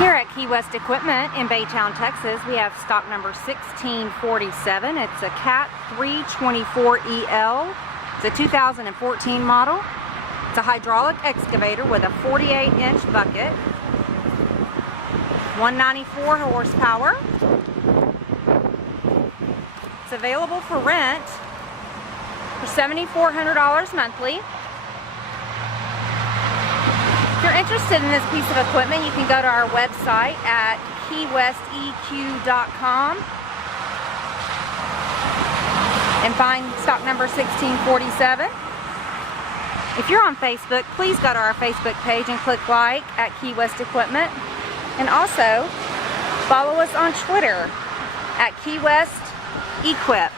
Here at KeeWest Equipment in Baytown, Texas, we have stock number 1647. It's a Cat 324EL. It's a 2014 model. It's a hydraulic excavator with a 48-inch bucket, 194 horsepower. It's available for rent for $7,400 monthly. If you're interested in this piece of equipment, you can go to our website at KeeWestEQ.com and find stock number 1647. If you're on Facebook, please go to our Facebook page and click like at KeeWest Equipment. And also, follow us on Twitter at KeeWest Equip.